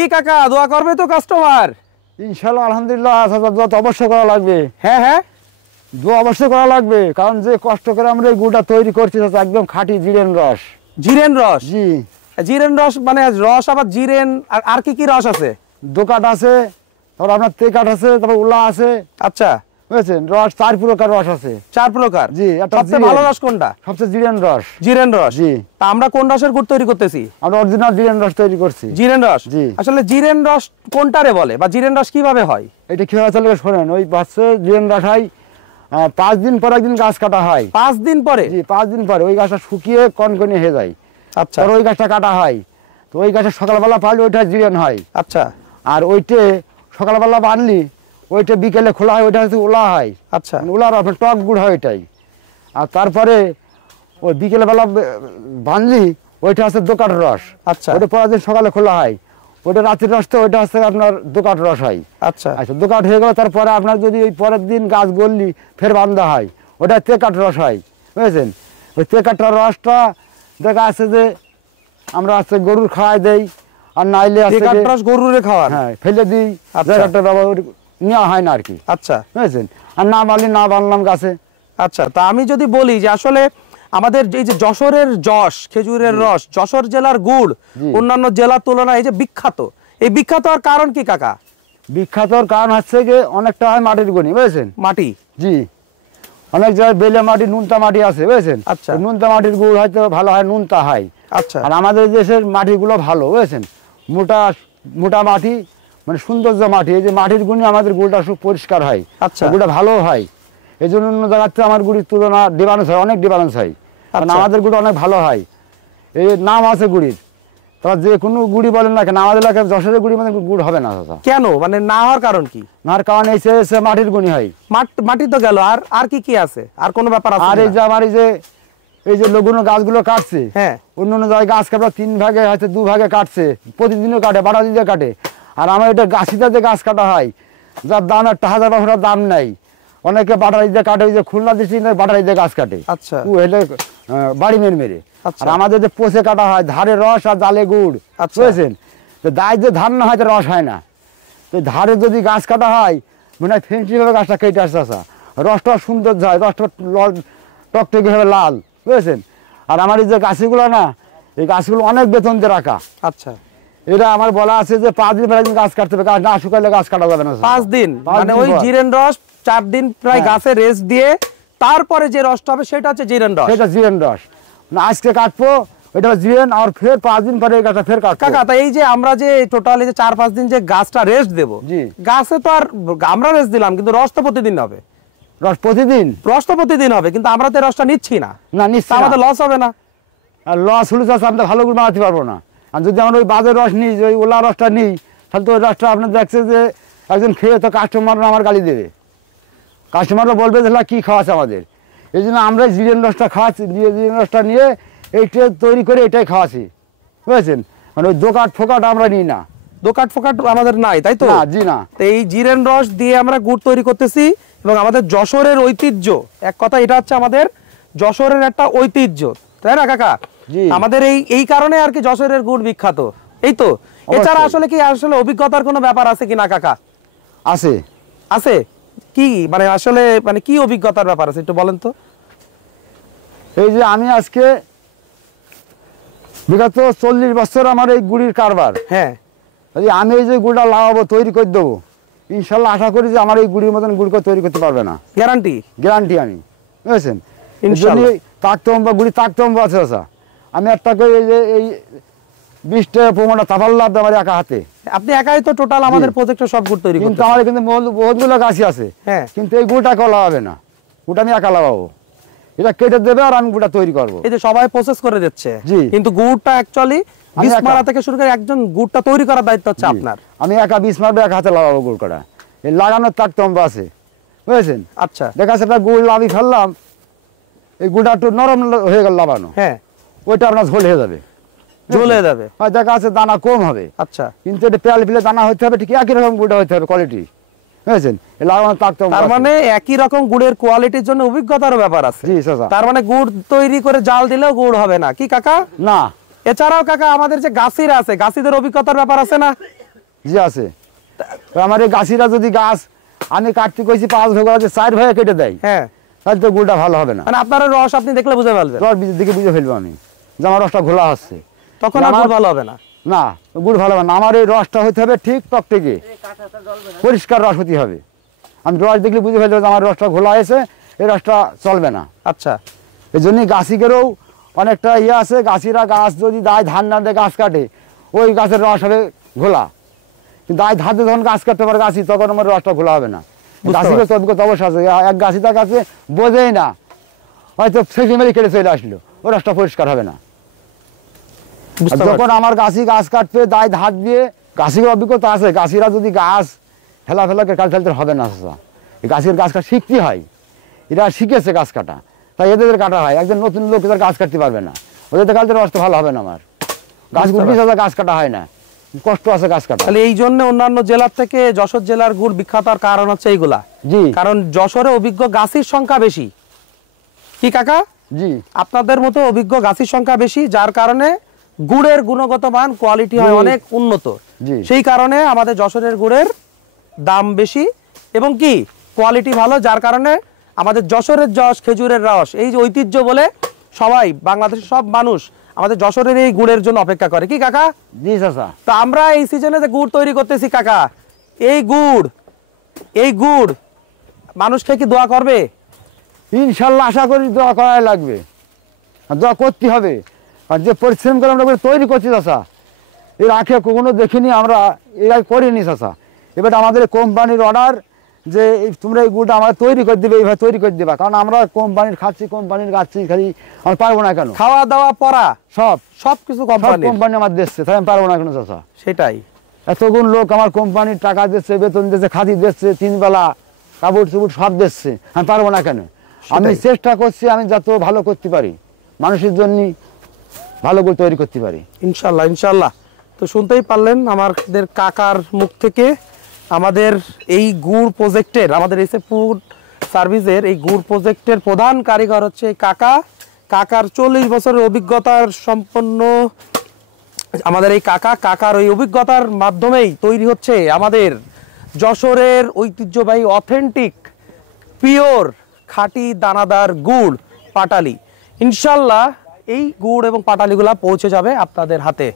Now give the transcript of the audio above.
কি কাকা দোয়া করবে তো কাস্টমার? ইনশাআল্লাহ আলহামদুলিল্লাহ, দোয়া তো অবশ্যই করা লাগবে। হ্যাঁ হ্যাঁ, দোয়া অবশ্যই করা লাগবে, কারণ যে কষ্ট করে আমরা এই গুড়টা তৈরি করছি একদম খাঁটি জিরেন রস। জিরেন রস? জি। জিরেন রস মানে রস আবার জিরেন, আর কি কি রস আছে? দোকাট আছে, তারপর আপনার তেকাট আছে, তারপর উলা আছে। আচ্ছা, বুঝেছেন, রস 4 প্রকার রস আছে। 4 প্রকার? জি। সবচেয়ে ভালো রস কোনটা? সবচেয়ে জিরেন রস। জিরেন রস? জি। তা আমরা কোন রসের গুড় তৈরি করতেছি? আমরা অরিজিনাল জিরেন রস তৈরি করছি। জিরেন রস? জি। আসলে জিরেন রস কোনটারে বলে বা জিরেন রস কিভাবে হয়? এটা কিভাবে চলে শোনেন, ওই বাচ্চা জিরেন রস হয় 5 দিন পর একদিন গাছ কাটা হয়। 5 দিন পরে? জি, 5 দিন পরে ওই গাছটা শুকিয়ে কনকনে হয়ে যায়। আচ্ছা। আর ওই গাছটা কাটা হয়, তো ওই গাছটা সকালবেলা পারলে ওইটা জিরেন হয়। আচ্ছা। আর ওইটে সকালবেলা বানলি ওইটা বিকেলে খোলা হয়, ওইটা হচ্ছে উলা হয়। আচ্ছা। উলার আপনার টক গুড় হয় ওইটাই। আর তারপরে ওই বিকেলবেলা বানলি ওইটা হচ্ছে দোকাট রস। আচ্ছা। ওইটা পরের দিন সকালে খোলা হয়, ওইটা রাতের রস, তো ওইটা হচ্ছে আপনার দোকাট রস হয়। আচ্ছা। আচ্ছা, দোকাট হয়ে গেল, তারপরে আপনার যদি ওই পরের দিন গাছ গললি ফের বান্ধা হয়, ওটা তেকাট রস হয়। বুঝেছেন, ওই তেকাটার রসটা দেখা আছে যে আমরা হচ্ছে গরুর খাওয়াই দেই, আর নাইলে তেকাট রস গরুরে খাওয়ান? হ্যাঁ, ফেলে দিই। আচ্ছা। জায়গাটা ব্যবহার নেওয়া হয় না আর কি। আচ্ছা। বুঝেছেন, আর না বানলি না বানলাম গাছে। আচ্ছা, তা আমি যদি বলি যে আসলে আমাদের এই যে যশোরের যশ খেজুরের রস, যশোর জেলার গুড় অন্যান্য জেলার তুলনায় এই যে বিখ্যাত, এই বিখ্যাত হওয়ার কারণ কি কাকা? বিখ্যাতর কারণ হচ্ছে যে অনেকটা হয় মাটির গুণী। বুঝেছেন? মাটি? জি। অনেক জায়গায় বেলে মাটি, নুনতা মাটি আছে। বুঝেছেন? আচ্ছা। নুনতা মাটির গুড় হয়তো ভালো হয়, নুনতা হয়। আচ্ছা। আর আমাদের দেশের মাটিগুলো ভালো। বুঝেছেন, মোটা মোটা মাটি, মানে সৌন্দর্য মাটি। এই যে মাটির গুণে আমাদের গুড়টা খুব পরিষ্কার হয়। আচ্ছা। গুড়টা ভালো হয়, এই জন্য অন্য জায়গার থেকে আমার গুড়ির তুলনা ডিফারেন্স হয়, অনেক ডিফারেন্স হয়। কারণ আমাদের গুড় অনেক ভালো হয়, এই নাম আছে গুড়ির। তার যে কোনো গুড়ি বলেন না কেন, আমাদের এলাকায় যশোরের গুড়ি মানে গুড় হবে না। কেন, মানে না হওয়ার কারণ কি? না হওয়ার কারণ এই মাটির গুণী হয়। মাটি তো গেল, আর আর কি কি আছে? আর কোনো ব্যাপার আছে? আর এই যে আমার এই যে লগুনো গাছগুলো কাটছে, হ্যাঁ, অন্য অন্য জায়গায় গাছ কাটা 3 ভাগে হয়তো 2 ভাগে কাটছে, প্রতিদিনও কাটে, বাটা দিয়ে কাটে। আর আমার এটা গাছিতে যে গাছ কাটা হয়, যার দাম 1,000 দাম নাই, অনেকে বাটারি দিয়ে কাটে, ওই যে খুলনা ডিস্ট্রিক্টে বাটারি দিয়ে গাছ কাটে। আচ্ছা। ও হলে বাড়ি মেরে। আচ্ছা। আর আমাদের যে পচে কাটা হয়, ধারে রস আর জালে গুড়। আচ্ছা। বুঝেছেন, তো দায় যে ধান না হয় তো রস হয় না। তো ধারে যদি গাছ কাটা হয়, মনে হয় ফেন্সিভাবে গাছটা কেটে আসছে, রসটা সুন্দর যায়, রসটা টকটকে হবে লাল। বুঝেছেন, আর আমার এই যে গাছগুলো না, এই গাছগুলো অনেক বেতন দিয়ে রাখা। আচ্ছা। এটা আমার বলা আছে যে 5 দিন পরে গাছ কাটতে হবে, গাছ না শুকাইলে গাছ কাটা যাবে না। 5 দিন মানে ওই জিরেন রস 4 দিন প্রায় গাছে রেস্ট দিয়ে তারপরে যে রসটা হবে সেটা হচ্ছে জিরেন রস। সেটা জিরেন রস। না আজকে কাটবো ওইটা জিরেন, আর ফের 5 দিন পরে এই গাছটা ফের কাটবো। কাকা, তা এই যে আমরা যে টোটালি যে 4-5 দিন যে গাছটা রেস্ট দেবো, গাছে তো আর আমরা রেস্ট দিলাম, কিন্তু রস তো প্রতিদিন হবে। রস প্রতিদিন? রস তো প্রতিদিন হবে, কিন্তু আমরা তো রসটা নিচ্ছি না। না, নিচ্ছি না। আমাদের লস হবে না? আর লস হলে চাষ আমরা ভালো করে বানাতে পারবো না। আর যদি আমরা ওই বাজার রস নিই, ওই ওলা রসটা নিই, তাহলে তো ওই রসটা আপনার দেখছে যে একজন খেয়ে তো কাস্টমাররা আমার গালি দেবে, কাস্টমাররা বলবে যে কী খাওয়াচ্ছে আমাদের। এই জন্য আমরা জিরেন রসটা খাওয়াচ্ছি, জিরেন রসটা নিয়ে এইটা তৈরি করে এটাই খাওয়াচ্ছি। বুঝেছেন, মানে ওই দোকাট ফোকাট আমরা নিই না। দোকাট ফোকাট আমাদের নাই, তাই তো? না, জি না। তো এই জিরেন রস দিয়ে আমরা গুড় তৈরি করতেছি, এবং আমাদের যশোরের ঐতিহ্য, এক কথা এটা হচ্ছে আমাদের যশোরের একটা ঐতিহ্য, তাই না কাকা? আমাদের এই কারণে আর কি যশোরের গুড় বিখ্যাত, এই তো। এছাড়া আসলে কি আসলে অভিজ্ঞতার কোনো ব্যাপার আছে কি না কাকা? আছে। আছে কি, মানে আসলে মানে কি অভিজ্ঞতার ব্যাপার আছে একটু বলেন তো। এই যে আমি আজকে বিগত 40 বছর আমার এই গুড়ির কারবার। হ্যাঁ, আমি এই যে গুড়টা লাগাবো, তৈরি করে দেবো, ইনশাল্লাহ আশা করি যে আমার এই গুড়ির মতন গুড় করে তৈরি করতে পারবে না। গ্যারান্টি? গ্যারান্টি আমি, বুঝেছেন। তাকতম্ব গুড়ি তাকতম্ব আছে। আমি একটা করে এই যে এই 20টা 15টা তাপাল্লা আমার একা হাতে। আপনি একাই তো টোটাল আমাদের প্রজেক্টে সব গুড় তৈরি করতে? কিন্তু আমার কিন্তু বহুতগুলো গাছই আছে। হ্যাঁ, কিন্তু এই গুড়টা কেউ লাগাবে না, গুড়টা আমি একা লাগাবো। এটা কেটে দেবে আর আমি গুড়টা তৈরি করবো। এই যে সবাই প্রসেস করে দিচ্ছে, কিন্তু গুড়টা অ্যাকচুয়ালি বীজ মারা থেকে শুরু করে একজন গুড়টা তৈরি করার দায়িত্ব হচ্ছে আপনার। আমি একা বীজ মারবো, এক হাতে লাগাবো গুড় করা। এই লাগানোর তাকতম্ব আছে, বুঝেছেন। আচ্ছা, দেখা যাচ্ছে একটা গুড় লাভি ফেললাম, এই গুড়টা একটু নরম হয়ে গেল লাগানো, হ্যাঁ, ওইটা আপনার ঝোল হয়ে যাবে, ঝোল হয়ে যাবে। দেখা যাচ্ছে দানা কম হবে। আচ্ছা, কিন্তু এটা পেয়াল ফেলে দানা হতে হবে, ঠিক একই রকম গুড়টা হতে হবে, কোয়ালিটি, বুঝেছেন। লাগানোর তাকতম্ব। তার মানে একই রকম গুড়ের কোয়ালিটির জন্য অভিজ্ঞতারও ব্যাপার আছে। জি চাচা। তার মানে গুড় তৈরি করে জাল দিলেও গুড় হবে না, কি কাকা? না। এছাড়াও কাকা আমাদের যে গাছিরা আছে, গাছিদের অভিজ্ঞতার ব্যাপার আছে না? জি আছে। তো আমার এই গাছিরা যদি গাছ আমি কাটতে কইছি 5 ভাগ আছে 4 ভাগে কেটে দেয়, হ্যাঁ, তাহলে তো গুড়টা ভালো হবে না। মানে আপনার রস আপনি দেখলে বুঝে ফেলবেন, রস দিকে বুঝে ফেলবো আমি যে আমার রসটা ঘোলা হচ্ছে, তখন আর গুড় ভালো হবে না। না গুড় ভালো হবে না। আমার এই রসটা হতে হবে ঠিক টকটকে পরিষ্কার রস হতে হবে। আমি রস দেখলে বুঝে ফেলবো যে আমার রসটা ঘোলা হয়েছে, এই রসটা চলবে না। আচ্ছা, এই জন্যই গাছিকেরও অনেকটা ইয়ে আছে, গাছিরা গাছ যদি দায় ধান না দেয় গাছ কাটে, ওই গাছের রস হবে ঘোলা। কিন্তু দায় ধার দিয়ে যখন গাছ কাটতে পারে গাছি, তখন আমার রসটা ঘোলা হবে না। গাছিকে তো অভিজ্ঞতা অবশ্য আছে। এক গাছি তার কাছে বোঝেই না, হয়তো সেটি মেরে কেটে চলে আসলো, ও রসটা পরিষ্কার হবে না। যখন আমার গাছি গাছ কাটবে দায় ধার দিয়ে, গাছির অভিজ্ঞতা আছে, গাছিরা যদি গাছ ফেলাকে কাজ ফেলতে হবে না। এই গাছের গাছ কাটা শিখতে হয়, এরা শিখেছে গাছ কাটা, তাই এদের কাটা হয়। একজন নতুন লোক এদের গাছ কাটতে পারবে না, ওদের কাটতে রসটা ভালো হবে না। আমার গাছগুলি গাছ কাটা হয় না, কষ্ট আছে গাছ কাটা। তাহলে এই জন্য অন্যান্য জেলার থেকে যশোর জেলার গুড় বিখ্যাত হওয়ার কারণ হচ্ছে এইগুলা। জি, কারণ যশোরে অভিজ্ঞ গাছির সংখ্যা বেশি। কি কাকা? জি, আপনাদের মতো অভিজ্ঞ গাছির সংখ্যা বেশি, যার কারণে গুড়ের গুণগত মান কোয়ালিটি হয় অনেক উন্নত। সেই কারণে আমাদের যশোরের গুড়ের দাম বেশি এবং কি কোয়ালিটি ভালো, যার কারণে আমাদের যশোরের যশ খেজুরের রস, এই যে ঐতিহ্য বলে সবাই বাংলাদেশের সব মানুষ আমাদের যশোরের এই গুড়ের জন্য অপেক্ষা করে। কি কাকা? জি চাচা। তো আমরা এই সিজনে যে গুড় তৈরি করতেছি কাকা, এই গুড় মানুষকে কি দোয়া করবে? ইনশাল্লাহ আশা করি দোয়া করাই লাগবে, দোয়া করতে হবে। আর যে পরিশ্রম করে আমরা তৈরি করছি চাচা, এর আগে কখনো দেখিনি আমরা, এরা করিনি চাচা। এবার আমাদের কোম্পানির অর্ডার যে তোমরা এই গুড়টা আমরা তৈরি করে দেবে, এইভাবে তৈরি করে দেবা। কারণ আমরা কোম্পানির খাচ্ছি, কোম্পানির খাচ্ছি, খালি আমরা পারবো না কেন? খাওয়া দাওয়া পড়া সব কিছু কোম্পানি আমার দিচ্ছে, তাই আমি পারবো না কেন চাচা? সেটাই, এতগুণ লোক আমার কোম্পানির টাকা দিচ্ছে, বেতন দিচ্ছে, খাতি দিচ্ছে, 3 বেলা কাপড় চুপড় সব দিচ্ছে, আমি পারবো না কেন? আমি চেষ্টা করছি আমি যত ভালো করতে পারি, মানুষের জন্য ভালো করে তৈরি করতে পারি ইনশাল্লাহ। ইনশাল্লাহ। তো শুনতেই পারলেন আমাদের কাকার মুখ থেকে। আমাদের এই গুড় প্রজেক্টের, আমাদের এসে ফুড সার্ভিসের এই গুড় প্রজেক্টের প্রধান কারিগর হচ্ছে কাকার 40 বছরের অভিজ্ঞতার সম্পন্ন আমাদের এই কাকার ওই অভিজ্ঞতার মাধ্যমেই তৈরি হচ্ছে আমাদের যশোরের ঐতিহ্যবাহী অথেন্টিক পিওর খাঁটি দানাদার গুড় পাটালি। ইনশাল্লাহ এই গুড় এবং পাটালিগুলা পৌঁছে যাবে আপনাদের হাতে।